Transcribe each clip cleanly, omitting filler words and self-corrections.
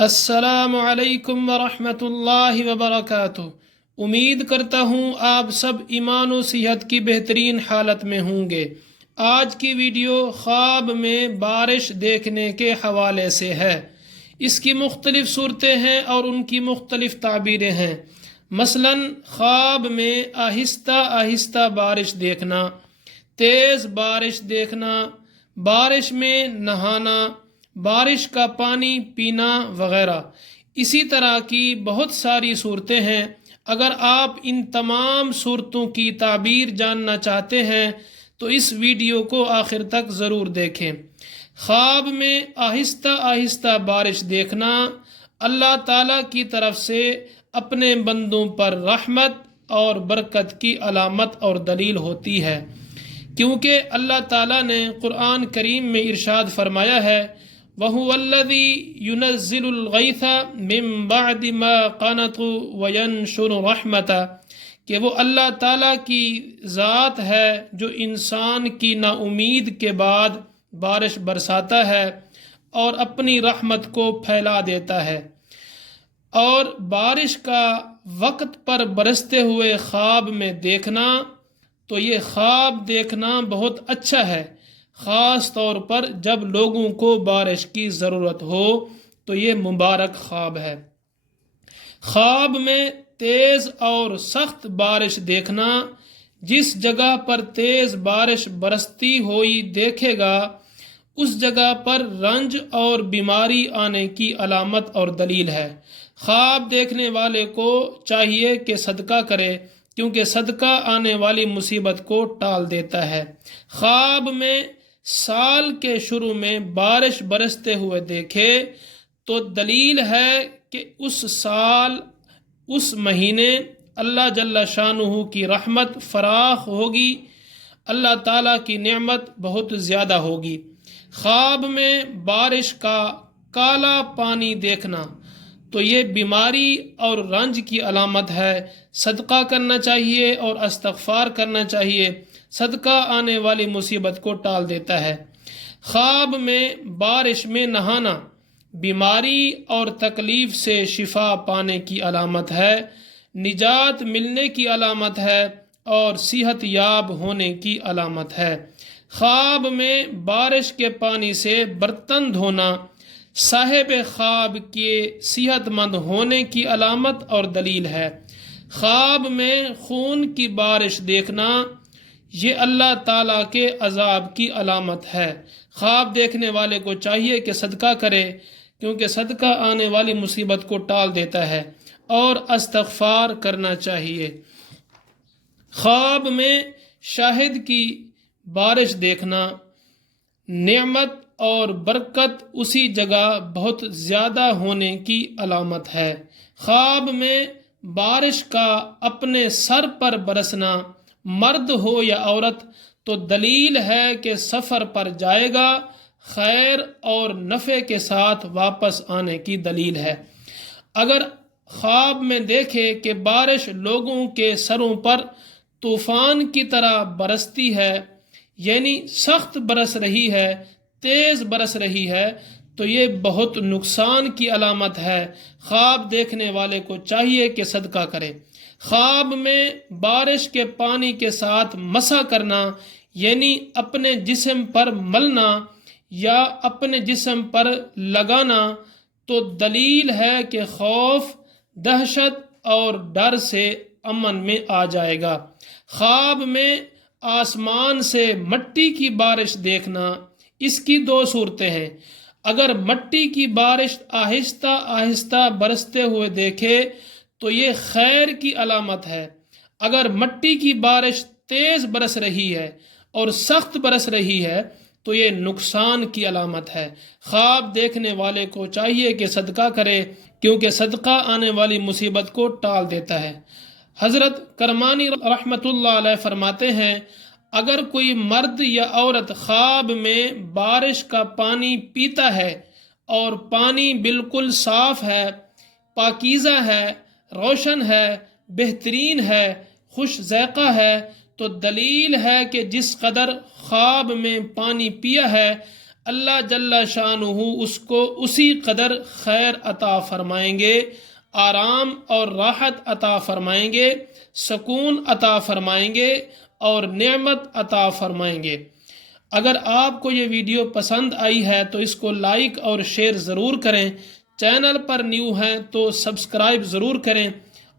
السلام علیکم ورحمۃ اللہ وبرکاتہ۔ امید کرتا ہوں آپ سب ایمان و صحت کی بہترین حالت میں ہوں گے۔ آج کی ویڈیو خواب میں بارش دیکھنے کے حوالے سے ہے۔ اس کی مختلف صورتیں ہیں اور ان کی مختلف تعبیریں ہیں۔ مثلا خواب میں آہستہ آہستہ بارش دیکھنا، تیز بارش دیکھنا، بارش میں نہانا، بارش کا پانی پینا وغیرہ۔ اسی طرح کی بہت ساری صورتیں ہیں۔ اگر آپ ان تمام صورتوں کی تعبیر جاننا چاہتے ہیں تو اس ویڈیو کو آخر تک ضرور دیکھیں۔ خواب میں آہستہ آہستہ بارش دیکھنا اللہ تعالیٰ کی طرف سے اپنے بندوں پر رحمت اور برکت کی علامت اور دلیل ہوتی ہے، کیونکہ اللہ تعالیٰ نے قرآن کریم میں ارشاد فرمایا ہے وَهُوَ الَّذِي يُنَزِّلُ الْغَيْثَ مِن بَعْدِ مَا قَنَطُوا وَيَنشُرُ رَحْمَتَهُ کہ وہ اللہ تعالیٰ کی ذات ہے جو انسان کی نا امید کے بعد بارش برساتا ہے اور اپنی رحمت کو پھیلا دیتا ہے۔ اور بارش کا وقت پر برستے ہوئے خواب میں دیکھنا، تو یہ خواب دیکھنا بہت اچھا ہے، خاص طور پر جب لوگوں کو بارش کی ضرورت ہو تو یہ مبارک خواب ہے۔ خواب میں تیز اور سخت بارش دیکھنا، جس جگہ پر تیز بارش برستی ہوئی دیکھے گا اس جگہ پر رنج اور بیماری آنے کی علامت اور دلیل ہے۔ خواب دیکھنے والے کو چاہیے کہ صدقہ کرے، کیونکہ صدقہ آنے والی مصیبت کو ٹال دیتا ہے۔ خواب میں سال کے شروع میں بارش برستے ہوئے دیکھے تو دلیل ہے کہ اس سال اس مہینے اللہ جل شانہ کی رحمت فراخ ہوگی، اللہ تعالیٰ کی نعمت بہت زیادہ ہوگی۔ خواب میں بارش کا کالا پانی دیکھنا تو یہ بیماری اور رنج کی علامت ہے۔ صدقہ کرنا چاہیے اور استغفار کرنا چاہیے، صدقہ آنے والی مصیبت کو ٹال دیتا ہے۔ خواب میں بارش میں نہانا بیماری اور تکلیف سے شفا پانے کی علامت ہے، نجات ملنے کی علامت ہے اور صحت یاب ہونے کی علامت ہے۔ خواب میں بارش کے پانی سے برتن دھونا صاحب خواب کے صحت مند ہونے کی علامت اور دلیل ہے۔ خواب میں خون کی بارش دیکھنا یہ اللہ تعالیٰ کے عذاب کی علامت ہے۔ خواب دیکھنے والے کو چاہیے کہ صدقہ کرے، کیونکہ صدقہ آنے والی مصیبت کو ٹال دیتا ہے، اور استغفار کرنا چاہیے۔ خواب میں شاہد کی بارش دیکھنا نعمت اور برکت اسی جگہ بہت زیادہ ہونے کی علامت ہے۔ خواب میں بارش کا اپنے سر پر برسنا، مرد ہو یا عورت، تو دلیل ہے کہ سفر پر جائے گا، خیر اور نفع کے ساتھ واپس آنے کی دلیل ہے۔ اگر خواب میں دیکھے کہ بارش لوگوں کے سروں پر طوفان کی طرح برستی ہے، یعنی سخت برس رہی ہے، تیز برس رہی ہے، تو یہ بہت نقصان کی علامت ہے۔ خواب دیکھنے والے کو چاہیے کہ صدقہ کرے۔ خواب میں بارش کے پانی کے ساتھ مسح کرنا، یعنی اپنے جسم پر ملنا یا اپنے جسم پر لگانا، تو دلیل ہے کہ خوف، دہشت اور ڈر سے امن میں آ جائے گا۔ خواب میں آسمان سے مٹی کی بارش دیکھنا، اس کی دو صورتیں ہیں۔ اگر مٹی کی بارش آہستہ آہستہ برستے ہوئے دیکھے تو یہ خیر کی علامت ہے۔ اگر مٹی کی بارش تیز برس رہی ہے اور سخت برس رہی ہے تو یہ نقصان کی علامت ہے۔ خواب دیکھنے والے کو چاہیے کہ صدقہ کرے، کیونکہ صدقہ آنے والی مصیبت کو ٹال دیتا ہے۔ حضرت کرمانی رحمۃ اللہ علیہ فرماتے ہیں اگر کوئی مرد یا عورت خواب میں بارش کا پانی پیتا ہے اور پانی بالکل صاف ہے، پاکیزہ ہے، روشن ہے، بہترین ہے، خوش ذائقہ ہے، تو دلیل ہے کہ جس قدر خواب میں پانی پیا ہے اللہ جل شانہ اس کو اسی قدر خیر عطا فرمائیں گے، آرام اور راحت عطا فرمائیں گے، سکون عطا فرمائیں گے اور نعمت عطا فرمائیں گے۔ اگر آپ کو یہ ویڈیو پسند آئی ہے تو اس کو لائک اور شیئر ضرور کریں، چینل پر نیو ہیں تو سبسکرائب ضرور کریں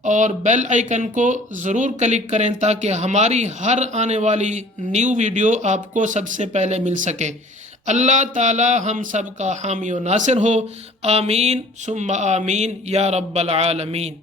اور بیل آئیکن کو ضرور کلک کریں تاکہ ہماری ہر آنے والی نیو ویڈیو آپ کو سب سے پہلے مل سکے۔ اللہ تعالی ہم سب کا حامی و ناصر ہو، آمین ثم آمین یا رب العالمین۔